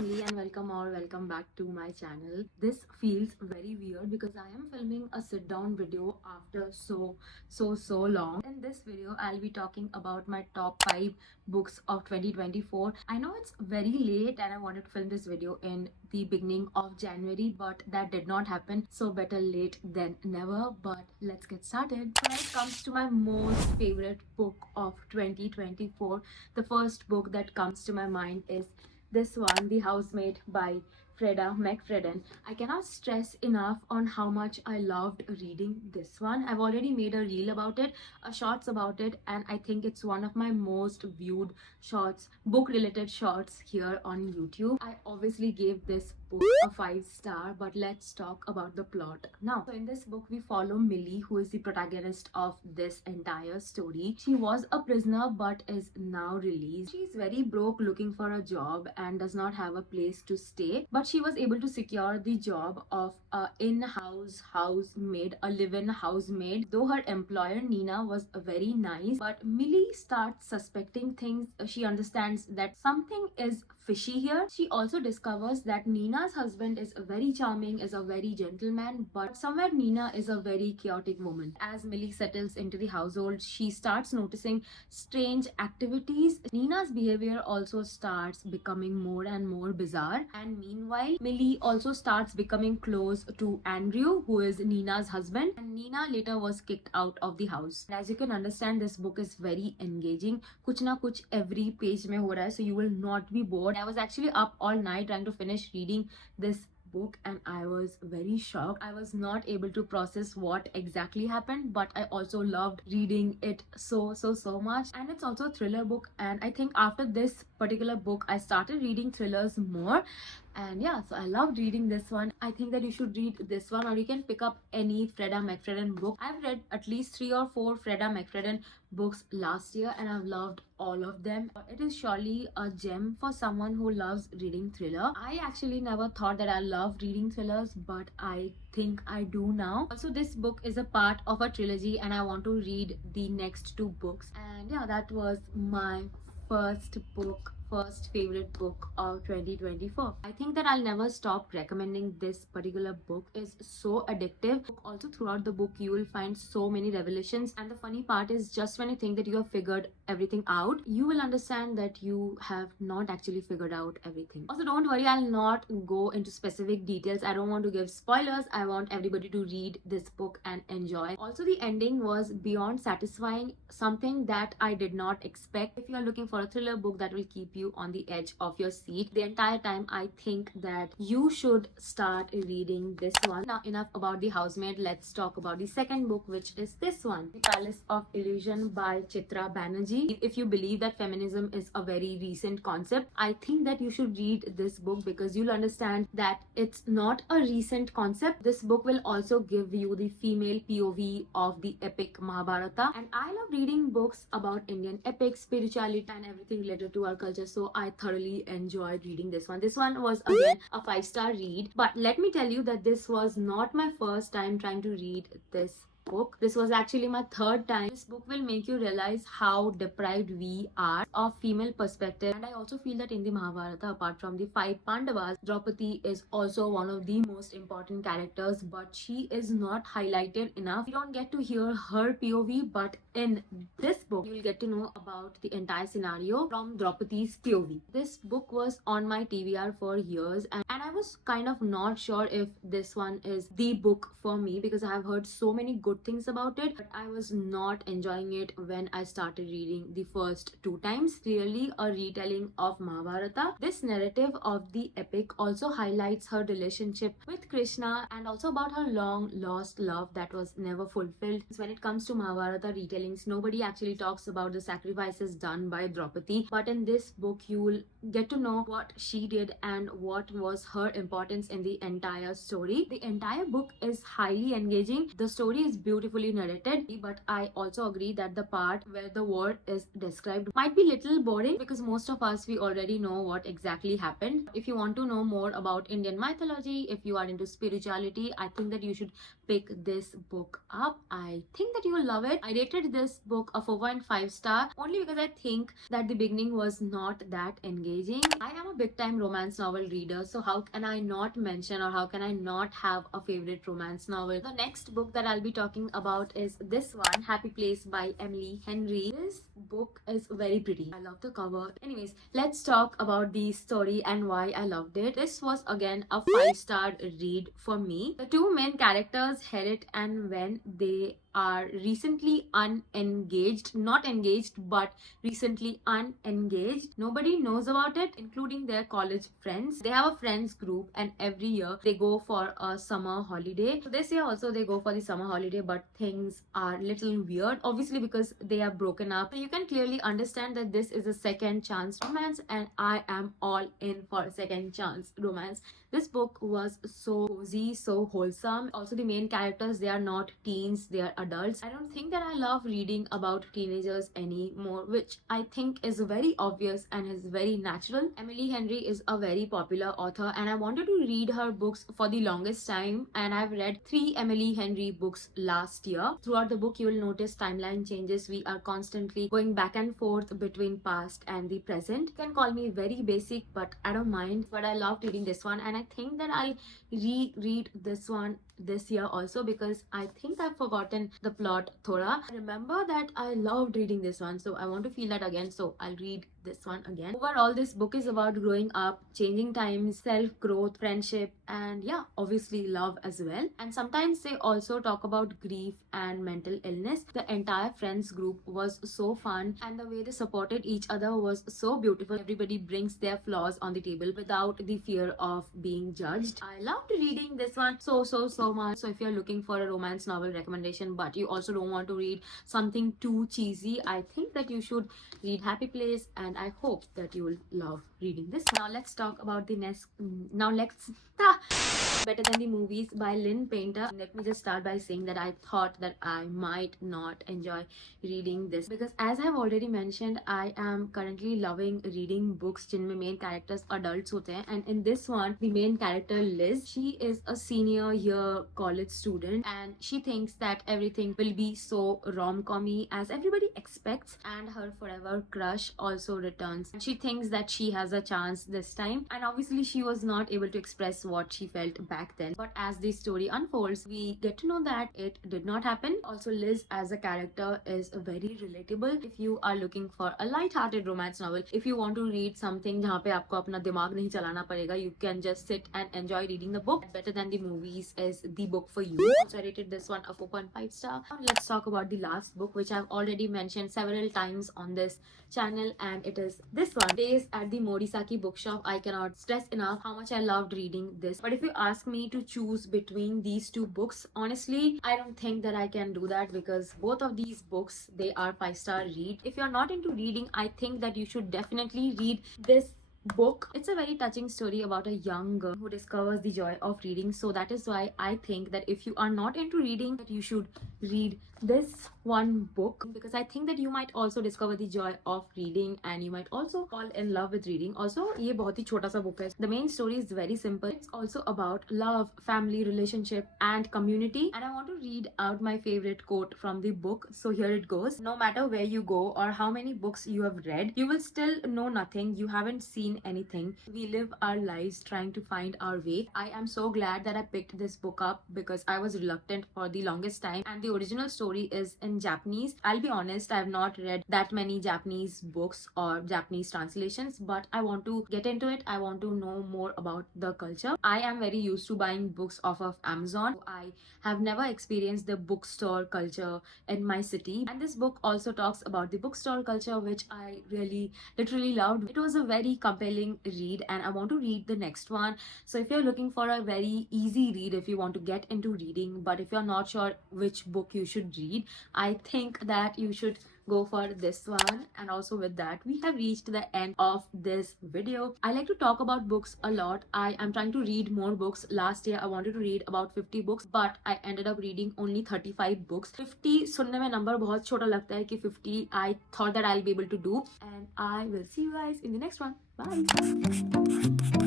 Emily and welcome back to my channel. This feels very weird because I am filming a sit down video after so long. In this video I'll be talking about my top 5 books of 2024. I know it's very late and I wanted to film this video in the beginning of January, but that did not happen, so better late than never. But let's get started. When it comes to my most favorite book of 2024, the first book that comes to my mind is this one, The Housemaid by Freda McFadden. I cannot stress enough on how much I loved reading this one. I've already made a reel about it, shorts about it, and I think it's one of my most viewed shorts, book related shorts here on YouTube. I obviously gave this book a 5 star, but let's talk about the plot now. So in this book we follow Millie, who is the protagonist of this entire story. She was a prisoner but is now released. She's very broke, looking for a job and does not have a place to stay, but she was able to secure the job of a in-house housemaid, a live-in housemaid. Though her employer Nina was very nice, but Millie starts suspecting things. She understands that something is fishy here. She also discovers that Nina's husband is very charming, is a very gentleman, but somewhere Nina is a very chaotic woman. As Millie settles into the household, she starts noticing strange activities. Nina's behavior also starts becoming more and more bizarre, and meanwhile Millie also starts becoming close to Andrew, who is Nina's husband, and Nina later was kicked out of the house. And as you can understand, this book is very engaging. कुछ ना कुछ every page में हो रहा है, so you will not be bored. I was actually up all night trying to finish reading this book and I was very shocked. I was not able to process what exactly happened, but I also loved reading it so much. And it's also a thriller book, and I think after this particular book I started reading thrillers more. And yeah, so I loved reading this one. I think that you should read this one, or you can pick up any Freda McFadden book. I've read at least 3 or 4 Freda McFadden books last year and I've loved all of them. It is surely a gem for someone who loves reading thriller. I actually never thought that I loved reading thrillers, but I think I do now. Also, this book is a part of a trilogy and I want to read the next 2 books. And yeah, that was my first favorite book of 2024. I think that I'll never stop recommending this particular book. It's so addictive. Also, throughout the book you will find so many revelations, and the funny part is just when you think that you have figured everything out, you will understand that you have not actually figured out everything. Also, don't worry, I'll not go into specific details. I don't want to give spoilers. I want everybody to read this book and enjoy. Also, the ending was beyond satisfying, something that I did not expect. If you are looking for a thriller book that will keep you on the edge of your seat the entire time, I think that you should start reading this one. Now, enough about The Housemaid. Let's talk about the second book, which is this one, The Palace of Illusion by Chitra Banerjee. If you believe that feminism is a very recent concept, I think that you should read this book because you'll understand that it's not a recent concept. This book will also give you the female POV of the epic Mahabharata, and I love reading books about Indian epics, spirituality and everything related to our culture, so I thoroughly enjoyed reading this one. This one was again a 5-star read, but let me tell you that this was not my first time trying to read this book. This was actually my 3rd time. This book will make you realize how deprived we are of female perspective, and I also feel that in the Mahabharata, apart from the 5 Pandavas, Draupadi is also one of the most important characters, but she is not highlighted enough. You don't get to hear her POV, but in this book you will get to know about the entire scenario from Draupadi's POV. This book was on my TBR for years, and I was kind of not sure if this one is the book for me because I have heard so many good things about it, but I was not enjoying it when I started reading the first 2 times. Clearly a retelling of Mahabharata. This narrative of the epic also highlights her relationship with Krishna and also about her long lost love that was never fulfilled. When it comes to Mahabharata retellings, nobody actually talks about the sacrifices done by Draupadi, but in this book you will get to know what she did and what was her importance in the entire story. The entire book is highly engaging. The story is beautifully narrated, but I also agree that the part where the war is described might be little boring because most of us we already know what exactly happened. If you want to know more about Indian mythology, if you are into spirituality, I think that you should pick this book up. I think that you will love it. I rated this book a 4.5 star only because I think that the beginning was not that engaging. I am a big time romance novel reader, so how can I not mention or how can I not have a favorite romance novel? The next book that I'll be talking about is this one, Happy Place by Emily Henry. This book is very pretty. I love the cover. Anyways, let's talk about the story and why I loved it. This was again a 5-star read for me. The two main characters, Harriet and Wen, they are recently unengaged, not engaged but recently unengaged. Nobody knows about it, including their college friends. They have a friends group and every year they go for a summer holiday. So this year also they go for the summer holiday, but things are little weird, obviously because they are broken up. So you can clearly understand that this is a second chance romance, and I am all in for a second chance romance. This book was so cozy, so wholesome. Also, the main characters, they are not teens, they are adults. I don't think that I love reading about teenagers anymore, which I think is very obvious and is very natural. Emily Henry is a very popular author, and I wanted to read her books for the longest time, and I've read 3 Emily Henry books last year. Throughout the book, you will notice timeline changes. We are constantly going back and forth between past and the present. You can call me very basic, but I don't mind. But I loved reading this one, and I think that I'll reread this one this year also because I think I've forgotten the plot thoda. I remember that I loved reading this one, so I want to feel that again, so I'll read this one again. Overall, this book is about growing up, changing times, self-growth, friendship, and yeah, obviously love as well. And sometimes they also talk about grief and mental illness. The entire friends group was so fun, and the way they supported each other was so beautiful. Everybody brings their flaws on the table without the fear of being judged. I loved reading this one so much. So if you're looking for a romance novel recommendation but you also don't want to read something too cheesy, I think that you should read Happy Place, and I hope that you will love reading this. Now let's talk about the next. Better Than the Movies by Lynn Painter. Let me just start by saying that I thought that I might not enjoy reading this because, as I've already mentioned, I am currently loving reading books जिनमें main characters adults होते हैं. And in this one, the main character Liz, she is a senior year college student, and she thinks that everything will be so rom-commy as everybody expects, and her forever crush also returns. She thinks that she has a chance this time, and obviously she was not able to express what she felt back then. But as the story unfolds, we get to know that it did not happen. Also, Liz as a character is very relatable. If you are looking for a light-hearted romance novel, if you want to read something जहाँ पे आपको अपना दिमाग नहीं चलाना पड़ेगा, you can just sit and enjoy reading the book. Better Than the Movies is the book for you. Also, I rated this one a 4.5 star. Now let's talk about the last book, which I've already mentioned several times on this channel, and it is this one, Days at the Morisaki Bookshop. I cannot stress enough how much I loved reading this. But if you ask me to choose between these two books, honestly, I don't think that I can do that because both of these books, they are 5-star read. If you're not into reading, I think that you should definitely read this book. It's a very touching story about a young girl who discovers the joy of reading. So that is why I think that if you are not into reading, that you should read this one book, because I think that you might also discover the joy of reading and you might also fall in love with reading. Also, ये बहुत ही छोटा सा book है. The main story is very simple. It's also about love, family, relationship, and community. And I want to read out my favorite quote from the book. So here it goes. No matter where you go or how many books you have read, you will still know nothing. You haven't seen anything. We live our lives trying to find our way. I am so glad that I picked this book up because I was reluctant for the longest time, and the original story is in Japanese. I'll be honest, I have not read that many Japanese books or Japanese translations, but I want to get into it. I want to know more about the culture. I am very used to buying books off of Amazon. I have never experienced the bookstore culture in my city, and this book also talks about the bookstore culture, which I really literally loved. It was a very compelling read, and I want to read the next one. So if you're looking for a very easy read, if you want to get into reading, but if you're not sure which book you should read, I think that you should go for this one. And also with that, we have reached the end of this video. I like to talk about books a lot. I am trying to read more books. Last year I wanted to read about 50 books, but I ended up reading only 35 books. 50 सुनने में number बहुत छोटा लगता है कि 50 I thought that I'll be able to do. And I will see you guys in the next one. Bye.